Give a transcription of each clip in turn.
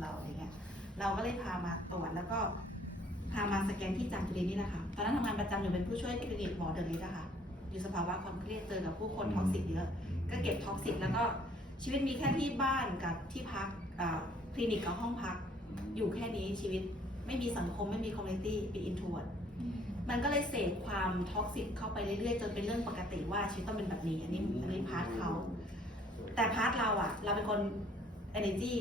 เราอะไรเงี้ยเราก็เลยพามาตรวจแล้วก็พามาสแกนที่จันทบุรีนี่แหละค่ะตอนนั้นทำงานประจำอยู่เป็นผู้ช่วยคลินิกหมอเดลิสอะค่ะอยู่สภาวะความเครียดเจอกับผู้คนท็อกซิกเยอะก็เก็บท็อกซิกแล้วก็ชีวิตมีแค่ที่บ้านกับที่พักอ่าคลินิกกับห้องพัก อยู่แค่นี้ชีวิตไม่มีสังคมไม่มีคอมมูนิตี้เป็นอินทรวดมันก็เลยเสพความท็อกซิกเข้าไปเรื่อยๆจนเป็นเรื่องปกติว่าชีวิตต้องเป็นแบบนี้ อันนี้อันนี้พาร์ทเขาแต่พาร์ทเราอะเราเป็นคน energy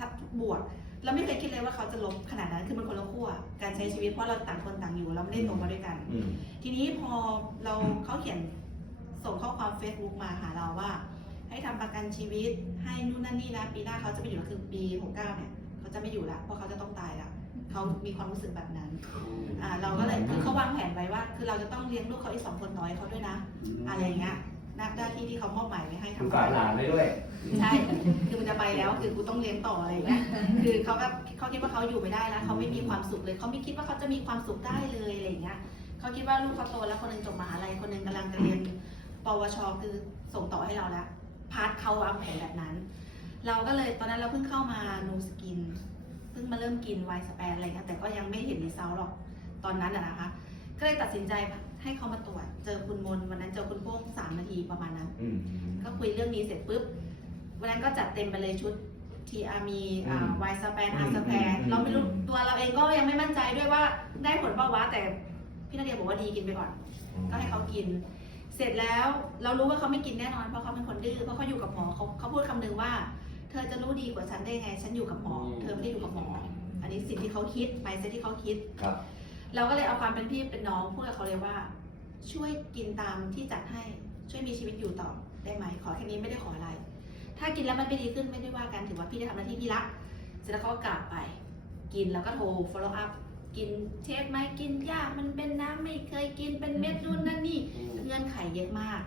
ทับบวก เราไม่เคยคิดเลยว่าเขาจะลบขนาดนั้นคือมันคนละขั้วการใช้ชีวิตเพราะเราต่างคนต่างอยู่เราไม่ได้โตมาด้วยกันอืมทีนี้พอเราเขาเขียนส่งข้อความ Facebook มาหาเราว่า ให้ทำประกันชีวิตให้นู่นนั่นนี่นะปีหน้าเขาจะไม่อยู่แล้วคือปี69เนี่ยเขาจะไม่อยู่ละเพราะเขาจะต้องตายละเขามีความรู้สึกแบบนั้นอ่าเราก็เลยคือเขาวางแผนไว้ว่า คือเราจะต้องเลี้ยงลูกเขาอีกสองคนน้อยเขาด้วยนะ อะไรอย่างเงี้ย หน้าหน้าที่ที่เขามอบหมายไว้ให้คือทำฝากหลานไว้ด้วย ใช่ คือมันจะไปแล้ว คือกูต้องเลี้ยงต่ออะไรอย่างเงี้ย คือเขาแบบเขาคิดว่าเขาอยู่ไม่ได้แล้วเขาไม่มีความสุขเลย เขาไม่คิดว่าเขาจะมีความสุขได้เลยอะไรอย่างเงี้ย เขาคิดว่าลูกเขาโตแล้วคนหนึงจบมหาลัย คนหนึงกำลังจะเรียน ปวช คือส่งต่อให้เราแล้ว พาร์ทเขาวางแผนแบบนั้น เราก็เลยตอนนั้นเราเพิ่งเข้ามานูสกิน เพิ่งมาเริ่มกินไวน์สแปนอะไรเงี้ย แต่ก็ยังไม่เห็นรีเซลหรอก ตอนนั้นอะนะคะ ก็เลยตัดสินใจ ให้เขามาตรวจ เจอคุณมนต์วันนั้นเจอคุณโป้งสามนาทีประมาณนั้น อืมก็คุยเรื่องนี้เสร็จปุ๊บ วันนั้นก็จัดเต็มไปเลยชุดทีอามีอ่าอืมไวสแปนอือาร์มสแปนอืมเราไม่รู้ตัวเราเองก็ยังไม่มั่นใจด้วยว่าได้ผลเปล่าวะแต่พี่นาเดียบอกว่าดีกินไปก่อน ก็ให้เขากิน เสร็จแล้วเรารู้ว่าเขาไม่กินแน่นอนเพราะเขาเป็นคนดื้อเพราะเขาอยู่กับหมอเขาเขาพูดคำหนึงว่า เธอจะรู้ดีกว่าฉันได้ไง ฉันอยู่กับหมอ เธอไม่ได้อยู่กับหมอ อันนี้สิ่งที่เขาคิดไปเซตที่เขาคิดครับ เราก็เลยเอาความเป็นพี่เป็นน้องพูดกับเขาเลยว่า ช่วยกินตามที่จัดให้ช่วยมีชีวิตอยู่ต่อได้ไหมขอแค่นี้ไม่ได้ขออะไร ถ้ากินแล้วมันไม่ดีขึ้นไม่ได้ว่ากันถือว่าพี่ได้ทำหน้าที่พี่ละเสร็จแล้วเขาก็กลับไป กินแล้วก็โทร follow up กินเช็คไหมกินยากมันเป็นน้ำไม่เคยกินเป็นเม็ดนู่นนั่นนี่เงื่อนไขเยอะมาก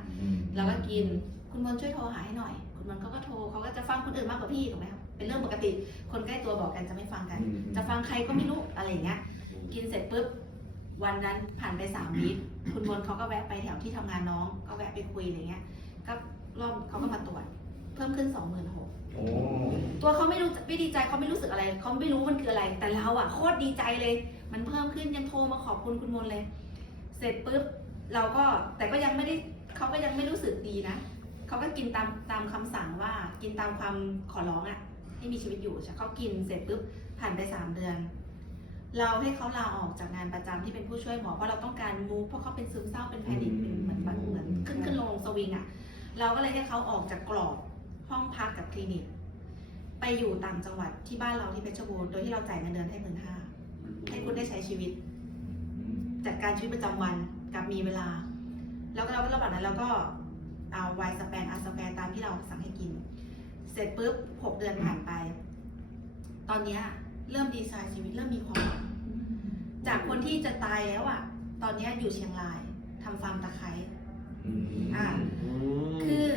แล้วก็กินคุณมนต์ช่วยโทรหาให้หน่อย คุณมนต์เขาก็โทรเขาก็จะฟังคนอื่นมากกว่าพี่ถูกไหมครับเป็นเรื่องปกติคนใกล้ตัวบอกกันจะไม่ฟังกันอืมจะฟังใครก็ไม่รู้อะไรอย่างเงี้ย กินเสร็จปุ๊บวันนั้นผ่านไปสามวีคคุณมนต์เขาก็แวะไปแถวที่ทำงานน้อง ก็แวะไปคุยอะไรเงี้ย ก็รอบเขาก็มาตรวจ เพิ่มขึ้นสองหมื่นหกโอ้ตัวเขาไม่รู้ไม่ดีใจเขาไม่รู้สึกอะไรเขาไม่รู้มันคืออะไร แต่เราอะโคตรดีใจเลย มันเพิ่มขึ้นยังโทรมาขอบคุณคุณมนต์เลย เสร็จปุ๊บเราก็แต่ก็ยังไม่ได้เขาก็ยังไม่รู้สึกดีนะเขาก็กินตามตามคำสั่งว่ากินตามความขอร้องอะให้มีชีวิตอยู่เขากินเสร็จปุ๊บผ่านไปสามเดือน เราให้เขาลาออกจากงานประจำที่เป็นผู้ช่วยหมอเพราะเราต้องการมูฟเพราะเขาเป็นซึมเศร้าเป็นแพนิคเป็นเหมือนแบบเหมือนขึ้นขึ้นลงสวิงอะเราก็เลยให้เขาออกจากกรอบห้องพักกับคลินิก ไปอยู่ต่างจังหวัดที่บ้านเราที่เพชรบูรณ์โดยที่เราจ่ายเงินเดือนให้หมื่นห้าให้คุณได้ใช้ชีวิต จัดการชีวิตประจำวันกับมีเวลา แล้วก็เราระหว่างนั้นเราก็เอาไวน์สแปนอาร์สแปนตามที่เราสั่งให้กิน เสร็จปุ๊บหกเดือนผ่านไป ตอนเนี้ย เริ่มดีไซน์ชีวิตเริ่มมีความหวังจากคนที่จะตายแล้วอะ ตอนเนี้ยอยู่เชียงรายทำฟาร์มตะไคร้อ่าคือ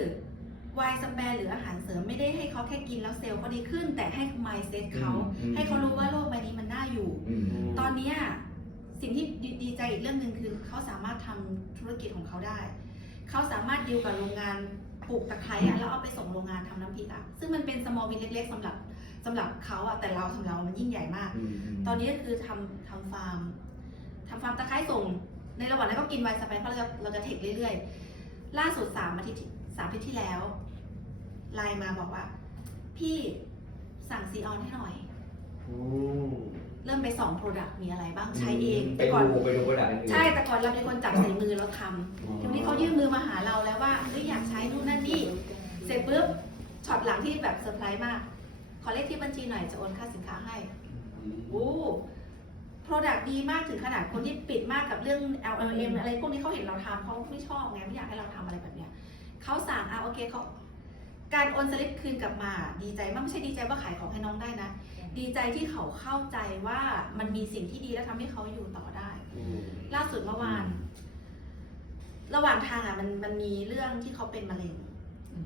ไวน์สแปนหรืออาหารเสริมไม่ได้ให้เขาแค่กินแล้วเซลล์เขาดีขึ้น แต่ให้ mindset เขาอืมให้เขารู้ว่าโลกใบนี้มันน่าอยู่ ตอนเนี้ยสิ่งที่ดีดีใจอีกเรื่องหนึ่งคือ เขาสามารถทำธุรกิจของเขาได้ เขาสามารถดีลกับโรงงานปลูกตะไคร้อะแล้วเอาไปส่งโรงงานทำน้ำพริกอะซึ่งมันเป็น small win เล็ก ๆสำหรับ สำหรับเขาอะแต่เราสำหรับเรามันยิ่งใหญ่มาก ตอนนี้ก็คือทำทำฟาร์มทำฟาร์มตะไคร้ส่ง ในระหว่างนั้นก็กินไวน์สเปนเพราะเราจะเราจะเทคเรื่อยๆ ล่าสุดสามอาทิตย์ที่สามอาทิตย์ที่แล้วไลน์มาบอกว่า พี่สั่งซีออนให้หน่อยเริ่มไปสองโปรดักต์มีอะไรบ้างใช้เองไปแต่ก่อน ดูไปดูคนไหนใช่แต่ก่อนเราเป็นคนจับใส่มือแล้วทำทีนี้เขายื่นมือมาหาเราแล้วว่าเฮ้ยอยากใช้นู่นนั่นนี่ เสร็จปุ๊บช็อตหลังที่แบบเซอร์ไพรส์มากข อเลขที่บัญชีหน่อยจะโอนค่าสินค้าให้โอ้โปรดักต์ดีมากถึงขนาดคนที่ปิดมากกับเรื่อง LLM อะไรพวกนี้เขาเห็นเราทำเขาไม่ชอบไงไม่อยากให้เราทำอะไรแบบเนี้ยเขาสั่งอะโอเคเขาการโอนสลิปคืนกลับมา ดีใจมากไม่ใช่ดีใจว่าขายของให้น้องได้นะ ดีใจที่เขาเข้าใจว่ามันมีสิ่งที่ดีและทำให้เขาอยู่ต่อได้ ล่าสุดเมื่อวาน ระหว่างทางอะมันมันมีเรื่องที่เขาเป็นมะเร็ง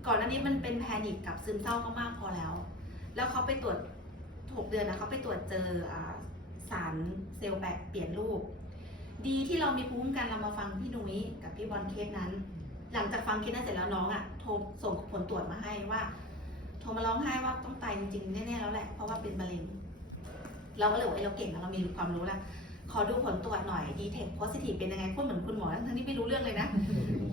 ก่อนหน้านี้มันเป็นแพนิคกับซึมเศร้าเขามากพอแล้ว แล้วเขาไปตรวจหกเดือนนะเขาไปตรวจเจออสารเซลล์แบกเปลี่ยนรูป ดีที่เรามีภูมิคุ้มกันเรามาฟังพี่นุ้ยกับพี่บอลเคสนั้น หลังจากฟังเคสนั้นเสร็จแล้วน้องอะโทรส่งผลตรวจมาให้ว่า โทรมาร้องไห้ว่าต้องตายจริงๆแน่ๆแล้วแหละเพราะว่าเป็นมะเร็งเราก็เลยบอกเอ้เราเก่งแล้วเรามีความรู้แล้ว ขอดูผลตรวจหน่อยดีเทคโพสิทีฟเป็นยังไงพูดเหมือนคุณหมอทั้งที่ไม่รู้เรื่องเลยนะ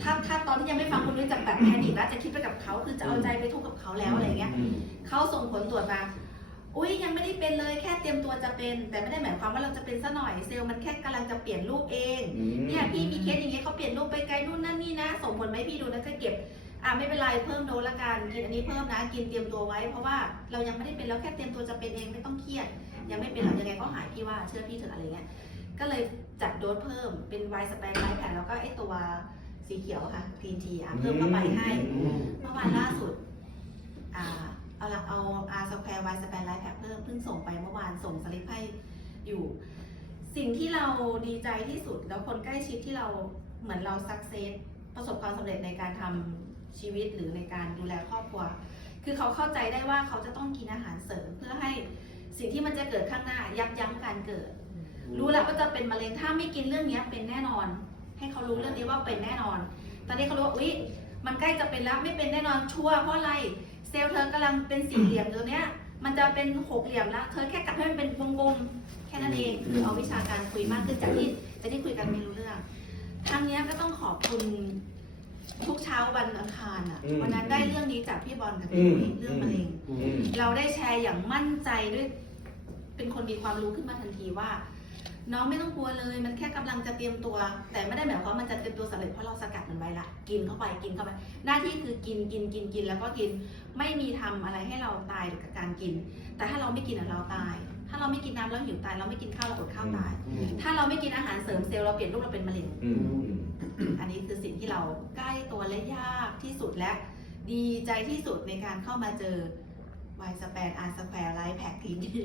ถ้าถ้าตอนที่ยังไม่ฟังคุณนุ้ยจะแบบแพนิคแล้วจะคิดไปกับเขาคือจะเอาใจไปทุกข์กับเขาแล้วอะไรเงี้ยอืมเขาส่งผลตรวจมา อุ้ยยังไม่ได้เป็นเลยแค่เตรียมตัวจะเป็น แต่ไม่ได้หมายความว่าเราจะเป็นซะหน่อยเซลล์มันแค่กำลังจะเปลี่ยนรูปเองเนี่ยพี่มีเคสอย่างเงี้ยเขาเปลี่ยนรูปไปไกลนู่นนั่นนี่นะส่งผลไหมพี่ดูแล้วก็เก็บอ่าไม่เป็นไรเพิ่มโดสละกันกินอันนี้เพิ่มนะกินเตรียมตัวไว้ เพราะว่าเรายังไม่ได้เป็นแล้วแค่เตรียมตัวจะเป็นเองไม่ต้องเครียด ยังไม่เป็นหรอกยังไงก็หายพี่ว่าเชื่อพี่เถอะอะไรเงี้ยก็เลยจัดโดสเพิ่มเป็นไวสเปนไลท์แผ่นแล้วก็ไอตัวสีเขียวค่ะกรีนทีอะเพิ่มเข้าไปให้เมื่อวานล่าสุดอ่าเอาละเอาอาสแควร์ไวสแปนไลท์แพ็เพิ่มเพิ่งส่งไปเมื่อวานส่งสลิปให้อยู่ สิ่งที่เราดีใจที่สุดแล้วคนใกล้ชิดที่เราเหมือนเราสักเซสประสบความสำเร็จในการทำชีวิตหรือในการดูแลครอบครัว คือเขาเข้าใจได้ว่าเขาจะต้องกินอาหารเสริมเพื่อให้ สิ่งที่มันจะเกิดข้างหน้ายับยั้งการเกิด รู้แล้วว่าจะเป็นมะเร็งถ้าไม่กินเรื่องเนี้ยเป็นแน่นอน ให้เขารู้เรื่องนี้ว่าเป็นแน่นอน ตอนนี้เขารู้ว่าอุ๊ยมันใกล้จะเป็นแล้วไม่เป็นแน่นอนชัวร์เพราะอะไรเซลล์เธอกำลังเป็นสี่เหลี่ยมตัวเนี้ยมันจะเป็นหกเหลี่ยมแล้วเธอแค่กลับให้มันเป็นวงกลมแค่นั้นเองคือเอาวิชาการคุยมากขึ้นจากที่จะที่คุยกันไม่รู้เรื่องทางเนี้ยก็ต้องขอบคุณทุกเช้าวันอังคารอะอืมวันนั้นได้เรื่องนี้จากพี่บอลกับอืพี่มนุ้ยเรื่องมะเร็งอืมเราได้แชร์อย่างมั่นใจด้วย เป็นคนมีความรู้ขึ้นมาทันทีว่า น้องไม่ต้องกลัวเลย มันแค่กำลังจะเตรียมตัว แต่ไม่ได้หมายความว่ามันจะเตรียมตัวสำเร็จเพราะเราสกัดมันไว้ละ กินเข้าไปกินเข้าไป หน้าที่คือกินกินกินกินแล้วก็กินไม่มีทำอะไรให้เราตายกับการกิน แต่ถ้าเราไม่กินอะเราตาย ถ้าเราไม่กินน้ำแล้วหิวตาย เราไม่กินข้าวเราอดข้าวตาย ถ้าเราไม่กินอาหารเสริมเซลล์เราเปลี่ยนรูปเราเป็นมะเร็งอืมอืมอันนี้คือสิ่งที่เราใกล้ตัวและยากที่สุดและดีใจที่สุดในการเข้ามาเจอ วายสแปน R สแปร์ไลท์แพ็กทีนี้